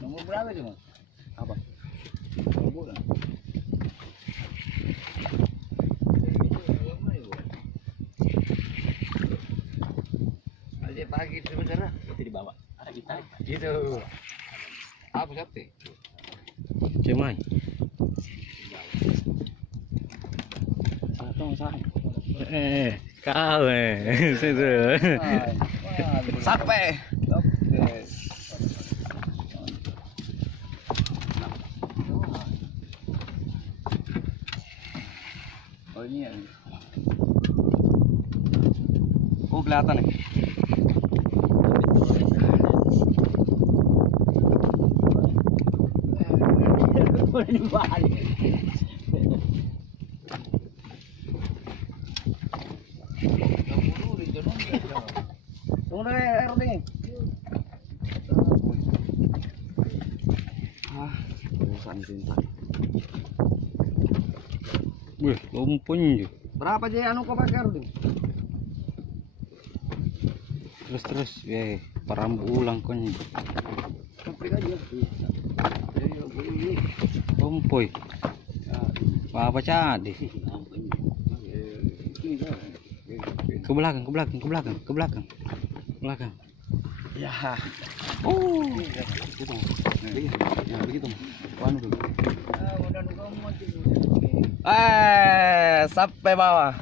Nomor berapa itu, Mas? Apa? Bola. Aja pagi sebenarnya Itu di bawah. Ada kita. gitu. Apa sakti? Cemai. Satu sang. Kau situ. Sampai. Oke. Oh ini ya. Oh kelihatan nih. Boleh balik. Tunggu deh, Erdi. Urusan cinta. Wih, lumpun. Berapa aja anu kau pakai, Erdi? Terus, parambu ulang kon. Keprik aja. Ayo, boleh. Lumpuy. Apa cadi? Ke belakang. Ya. Oh. Begitu. Ya, begitu. Anu dulu. Sampai bawah.